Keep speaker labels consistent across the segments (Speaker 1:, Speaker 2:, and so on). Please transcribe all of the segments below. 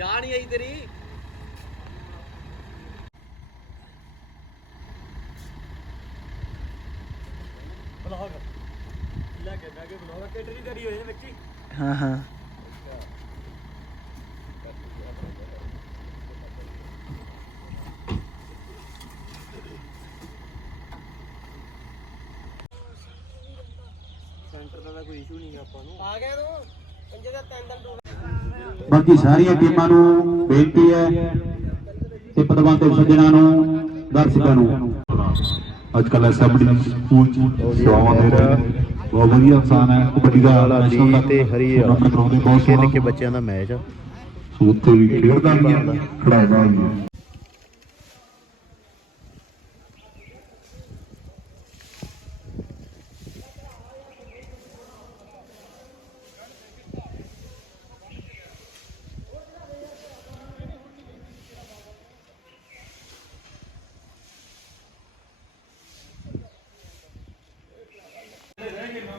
Speaker 1: ਚਾਹ ਨਹੀਂ ਆਈ ਤੇਰੀ।
Speaker 2: ਬਲੌਗ। ਲੈ ਕੇ ਬਹਿ ਕੇ ਬਲੌਗ। ਕੇਟਰੀ ਤੇਰੀ ਹੋਏ ਵਿੱਚ ਹੀ।
Speaker 3: ਹਾਂ ਹਾਂ।
Speaker 2: ਸੈਂਟਰ ਦਾ ਕੋਈ ਇਸ਼ੂ ਨਹੀਂ ਆਪਾਂ ਨੂੰ।
Speaker 1: ਆ ਗਿਆ ਤੂੰ। ਪੰਜੇ ਦਾ ਤਿੰਨ ਦਿਨ ਟੂਰ
Speaker 4: ਬਾਕੀ ਸਾਰੀਆਂ ਟੀਮਾਂ ਨੂੰ ਬੇਨਤੀ ਹੈ ਤੇ ਪਦਵੰਤ ਸੱਜਣਾ ਨੂੰ ਦਰਸ਼ਕਾਂ ਨੂੰ। ਅੱਜ ਕੱਲ ਐਸਐਮਡੀ ਸਕੂਲ ਚ ਸੇਵਾਵਾਂ ਦੇ ਰਹੇ। ਬਹੁਤ ਵਧੀਆ ਇਨਸਾਨ ਹੈ ਕਬੱਡੀ ਦਾ ਨੈਸ਼ਨਲ ਦਾ
Speaker 5: ਤੇ ਹਰੀ ਆ
Speaker 4: ਟੂਰਨਾਮੈਂਟ ਕਰਾਉਂਦੇ ਬਹੁਤ
Speaker 5: ਨਿੱਕੇ ਬੱਚਿਆਂ ਦਾ ਮੈਚ ਆ।
Speaker 4: ਉੱਥੇ ਵੀ ਖੇਡਦਾ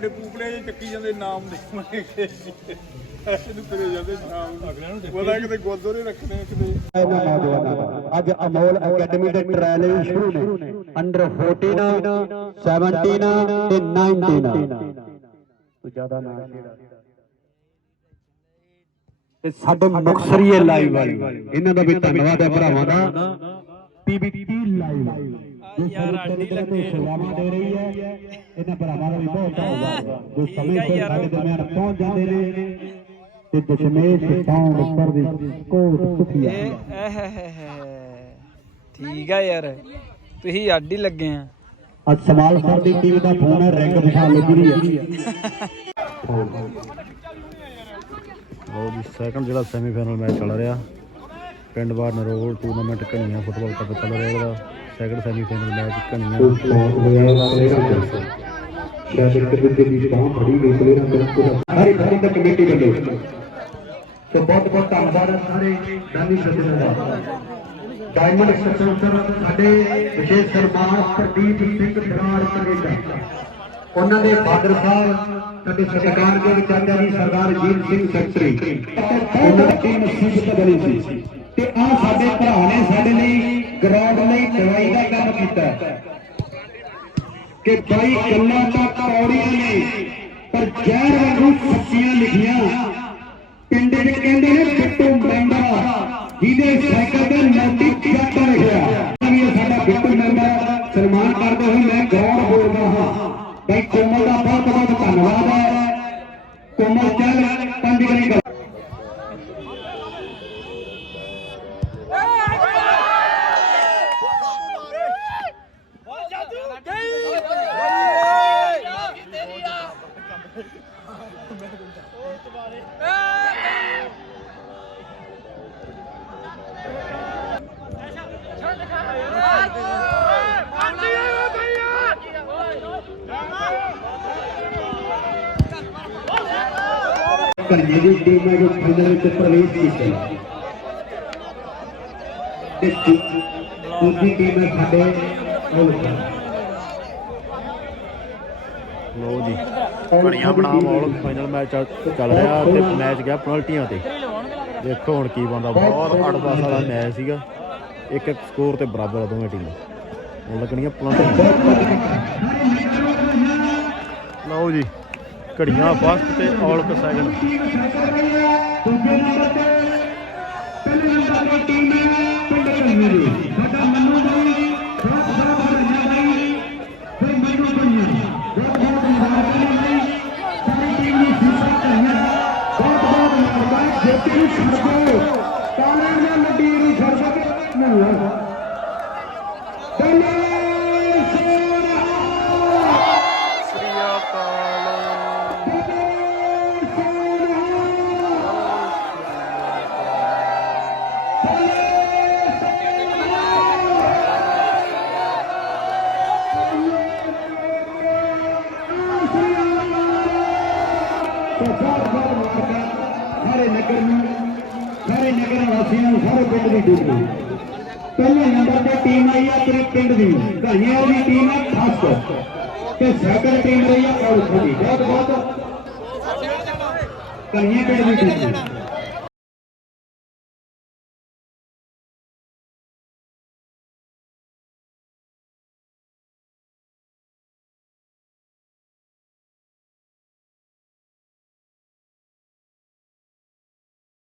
Speaker 2: ਵੱਡੇ ਪੂਪਲੇ ਜਿਹੇ ਚੱਕੀ ਜਾਂਦੇ ਨਾਮ ਲਿਖਣੇ ਕਿ ਇਹਨੂੰ ਫਿਰੇ ਜਾਂਦੇ ਨਾਮ। ਉਹਦਾ ਕਿਤੇ ਗੋਦੋਰੇ ਰੱਖਣੇ ਕਿਤੇ।
Speaker 4: ਇਹਨਾਂ ਨੌਜਵਾਨਾਂ ਦਾ ਅੱਜ ਅਮੋਲ ਅਕੈਡਮੀ ਦੇ ਟ੍ਰਾਇਲ ਸ਼ੁਰੂ ਨੇ। ਅੰਡਰ 14 17 ਤੇ 19 ਤੂੰ ਜ਼ਿਆਦਾ ਨਾ ਤੇ ਸਾਡੇ ਮੁਕਸਰੀਏ ਲਾਈਵ ਵਾਲੀ। ਇਹਨਾਂ ਦਾ ਵੀ ਧੰਨਵਾਦ ਹੈ ਭਰਾਵਾਂ ਦਾ। ਪੀਬੀ ਲਾਈਵ ਯਾਰ ਆਡੀ ਲੱਗੇ ਸੇਵਾਵਾਂ ਦੇ ਰਹੀ ਹੈ। ਇਹਨਾਂ ਭਰਾਵਾਂ ਦਾ ਵੀ ਬਹੁਤ ਧੰਨਵਾਦ ਜੋ ਸਮੇਂ ਸਿਰ ਸਾਡੇ ਦਰਮਿਆਨ ਪਹੁੰਚ ਜਾਂਦੇ ਨੇ ਤੇ ਦਸ਼ਮੇਸ਼ ਸਾਉਂਡ ਸਰਵਿਸ ਕੋਟ ਸੁਖੀਆ
Speaker 3: ਠੀਕ ਆ ਯਾਰ। ਤੁਸੀਂ ਅੱਡ ਹੀ ਲੱਗੇ ਆ।
Speaker 4: ਅੱਜ ਸਮਾਲ ਸਰ ਦੀ ਟੀਮ ਦਾ ਫੋਨ ਹੈ ਰਿੰਗ ਵਿਸ਼ਾਲ ਲੱਗੀ ਹੈ।
Speaker 5: ਲਓ ਜੀ ਸੈਕੰਡ ਜਿਹੜਾ ਸੈਮੀਫਾਈਨਲ ਮੈਚ ਚੱਲ ਰਿਹਾ ਪਿੰਡ ਬਾਰ ਨਰੋਲ ਟੂਰਨਾਮੈਂਟ ਕਣੀਆਂ ਫੁੱਟਬਾਲ ਕੱਪ ਚੱਲ ਰਿਹਾ ਇਹਦਾ। ਸੈਕੰਡ ਸੈਮੀਫਾਈਨਲ ਮੈਚ ਕਣੀਆਂ
Speaker 4: ਸ਼ਾਇਦ ਇੱਕ ਦੂਜੇ ਦੀ ਬਾਹ ਫੜੀ ਗਈ ਪਲੇਅਰਾਂ ਦੇ ਸਾਰੀ ਸਾਰੀ ਦਾ ਕਮੇਟੀ ਵੱਲੋਂ ਸੋ ਬਹੁਤ ਬਹੁਤ ਧੰਨਵਾਦ ਸਾਰੇ ਦਾਨੀ ਸੱਜਣਾਂ ਦਾ। ਡਾਇਮੰਡ ਸਪਾਂਸਰ ਸਾਡੇ ਵਿਸ਼ੇਸ਼ ਸਰਮਾਨ ਪ੍ਰਦੀਪ ਸਿੰਘ ਸਰਾਰ ਕੈਨੇਡਾ। ਉਹਨਾਂ ਦੇ ਫਾਦਰ ਸਾਹਿਬ, ਸਾਡੇ ਸਤਿਕਾਰਯੋਗ ਚਾਚਾ ਜੀ ਸਰਦਾਰ ਜੀਤ ਸਿੰਘ ਸੈਕਟਰੀ ਉਹਨਾਂ ਦੀ ਮੁਸੀਬਤ ਬਣੀ ਸੀ। ਤੇ ਆ ਸਾਡੇ ਭਰਾ ਨੇ ਸਾਡੇ ਲਈ ਗਰਾਊਂਡ ਲਈ ਦਵਾਈ ਦਾ ਕੰਮ ਕੀਤਾ ਕਿ ਬਾਈ ਗੱਲਾਂ ਤਾਂ ਕੌੜੀਆਂ ਨੇ ਪਰ ਜ਼ਹਿਰ ਵਾਂਗੂ ਸੱਚੀਆਂ ਲਿਖੀਆਂ ਪਿੰਡ ਵਿੱਚ ਕਹਿੰਦੇ ਨੇ ਬਿੱਟੂ ਮੈਂਬਰ ਜਿਹਦੇ ਸਾਈਕਲ ਤੇ ਨੋਟੀ ਚੱਕ ਲਿਖਿਆ ਵੀ ਇਹ ਸਾਡਾ ਬਿੱਟੂ ਮੈਂਬਰ ਸਨਮਾਨ ਕਰਦੇ ਹੋਏ ਮੈਂ ਗੌਰ ਬੋਲਦਾ ਹਾਂ ਭਾਈ ਕੋਮਲ ਦਾ ਬਹੁਤ ਬਹੁਤ ਧੰਨਵਾਦ ਹੈ ਕੋਮਲ ਚੱਲ ਕਰੀਏ ਦੀ ਟੀਮ ਹੈ ਜੋ ਫਾਈਨਲ ਵਿੱਚ ਪ੍ਰਵੇਸ਼ ਕੀਤਾ। ਤੇ ਦੂਜੀ ਟੀਮ ਹੈ ਸਾਡੇ ਔਲਖਾ
Speaker 5: ਲਓ ਜੀ ਕਣੀਆਂ ਬਣਾ ਮਾਹੌਲ ਫਾਈਨਲ ਮੈਚ ਚੱਲ ਰਿਹਾ ਤੇ ਮੈਚ ਗਿਆ ਪੈਨਲਟੀਆਂ ਤੇ। ਦੇਖੋ ਹੁਣ ਕੀ ਬਣਦਾ ਬਹੁਤ 8-10 ਵਾਲਾ ਮੈਚ ਸੀਗਾ। ਇੱਕ ਇੱਕ ਸਕੋਰ ਤੇ ਬਰਾਬਰ ਆ ਦੋਵੇਂ ਟੀਮਾਂ ਹੁਣ ਲੱਗਣੀਆਂ ਪੈਨਲਟੀਆਂ ਲਓ ਜੀ ਘੜੀਆਂ ਫਸਟ ਤੇ ਔਲਕ ਸੈਕਿੰਡ
Speaker 4: ਦੂਜੇ ਨੰਬਰ ਤੇ ਪਹਿਲੇ ਨੰਬਰ ਦੀ ਟੀਮ ਹੈ ਪਿੰਡ ਕਨਵੀਰ ਸਾਡਾ ਮੰਨੂ ਬਾਈ ਬਹੁਤ ਬਹੁਤ ਧੰਨਵਾਦ ਬਾਈ ਤੇ ਮੰਨੂ ਬਾਈ ਬਹੁਤ ਬਹੁਤ ਮੁਬਾਰਕਾਂ ਬਾਈ ਸਾਰੀ ਟੀਮ ਨੂੰ ਸਿਫਤਾਂ ਕਰੀਆਂ ਬਹੁਤ ਬਹੁਤ ਮੁਬਾਰਕਾਂ ਜੇਤੀ ਨੂੰ ਛੱਡ ਦਿਓ। ਬਹੁਤ ਮੁਬਾਰਕਾਂ ਸਾਰੇ ਨਗਰ ਨੂੰ, ਸਾਰੇ ਨਗਰ ਵਾਸੀਆਂ ਨੂੰ, ਸਾਰੇ ਪਿੰਡ ਦੀ ਟੀਮ ਨੂੰ। ਪਹਿਲੇ ਨੰਬਰ ਤੇ ਟੀਮ ਆਈ ਆ ਆਪਣੇ ਪਿੰਡ ਦੀ। ਘਾਈਆਂ ਦੀ ਟੀਮ ਹੈ ਖਾਸ ਤੇ। ਸੈਕੰਡ ਟੀਮ ਰਹੀ ਆ ਔਲਖੋ ਦੀ ਬਹੁਤ ਬਹੁਤ। ਘਾਈਆਂ ਪਿੰਡ ਦੀ ਟੀਮ।